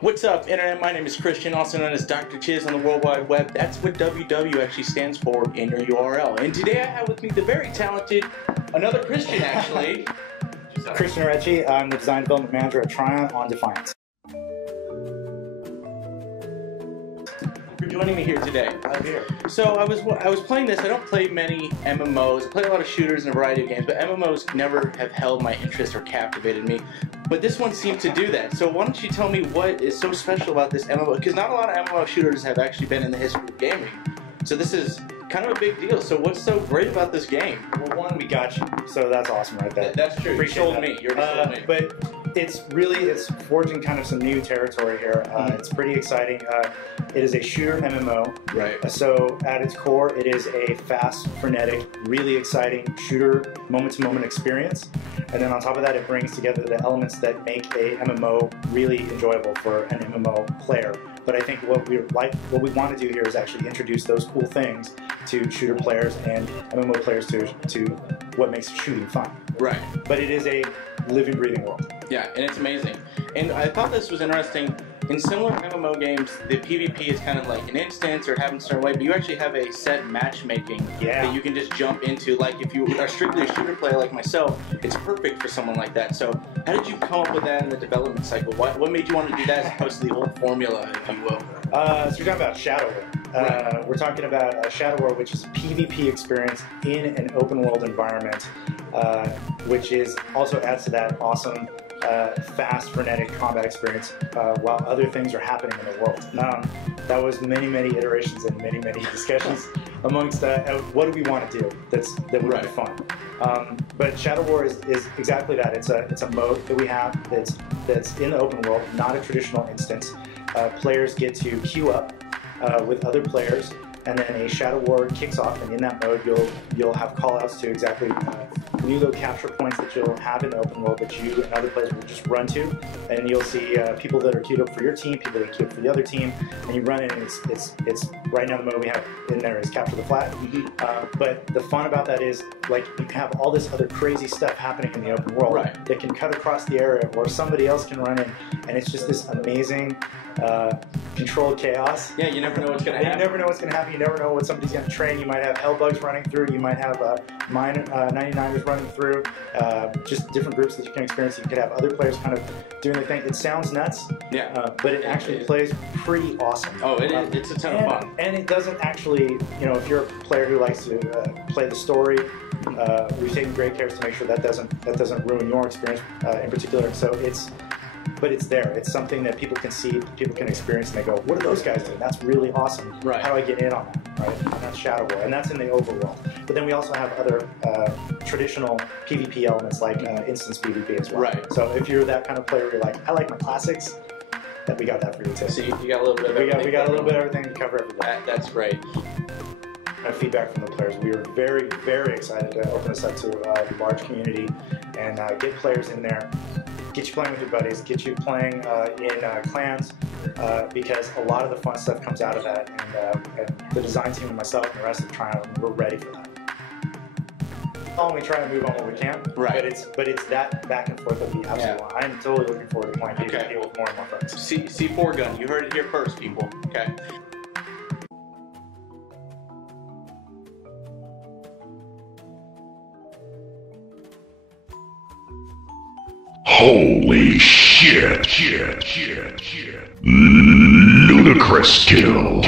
What's up, Internet? My name is Christian, also known as Dr. Chiz on the World Wide Web. That's what WW actually stands for in your URL. And today I have with me the very talented, another Christian actually. Christian Recci, I'm the Design Development Manager at Tryon on Defiance. For joining me here today. I'm here. So I was playing this. I don't play many MMOs. I play a lot of shooters and a variety of games, but MMOs never have held my interest or captivated me. But this one seemed to do that. So why don't you tell me what is so special about this MMO? Because not a lot of MMO shooters have actually been in the history of gaming. So this is kind of a big deal. So what's so great about this game? Well, one, we got you, so that's awesome right there. That's true. You sold me. You already sold me. But it's forging kind of some new territory here. It's pretty exciting. It is a shooter MMO. Right. So at its core, it is a fast, frenetic, really exciting shooter moment-to-moment experience. And then on top of that, it brings together the elements that make a MMO really enjoyable for an MMO player. But I think what we want to do here is actually introduce those cool things to shooter players and MMO players to what makes shooting fun. Right. But it is a living, breathing world. Yeah, and it's amazing. And I thought this was interesting. In similar MMO games, the PvP is kind of like an instance or having a certain way, but you actually have a set matchmaking that you can just jump into. Like if you are strictly a shooter player like myself, it's perfect for someone like that. So how did you come up with that in the development cycle? What made you want to do that as opposed to the old formula, if you will? So you're talking about Shadow War. Right. We're talking about Shadow War, which is a PvP experience in an open world environment, which is also adds to that awesome fast, frenetic combat experience while other things are happening in the world. That was many iterations and many discussions amongst what do we want to do that would be fun. But Shadow War is exactly that. It's a mode that we have that's in the open world, not a traditional instance. Players get to queue up with other players, and then a Shadow War kicks off, and in that mode you'll have callouts to exactly new low capture points that you'll have in the open world that you and other players will just run to, and you'll see people that are queued up for your team, people that are queued up for the other team, and you run in, and it's right now the mode we have in there is capture the flag. But the fun about that is like you have all this other crazy stuff happening in the open world that can cut across the area, or somebody else can run in, and it's just this amazing controlled chaos. Yeah, you never know what's going to happen. You never know what's going to happen. You never know what somebody's going to train. You might have hellbugs running through. You might have 99ers running through. Just different groups that you can experience. You could have other players kind of doing their thing. It sounds nuts, but it actually plays pretty awesome. Oh, it is. It's a ton of fun. And it doesn't actually, if you're a player who likes to play the story, we've taken great care to make sure that doesn't ruin your experience in particular. So but it's there. It's something that people can see, people can experience, and they go, what are those guys doing? That's really awesome. Right. How do I get in on that? Right? And that's Shadow War, and that's in the overworld. But then we also have other traditional PvP elements like instance PvP as well. Right. So if you're that kind of player where you're like, I like my classics, then we got that for you too. So you got a little bit of everything. We got a little bit of everything to cover everything. That's great. Feedback from the players. We were very excited to open this up to the large community and get players in there. Get you playing with your buddies, get you playing in clans, because a lot of the fun stuff comes out of that, and the design team and myself and the rest of Tryon, we're ready for that. We try and move on what we can, but it's that back and forth that we absolutely want. I'm totally looking forward to playing PvP with more and more friends. C4 gun, you heard it here first, people. Okay. Holy shit. Ludicrous kill.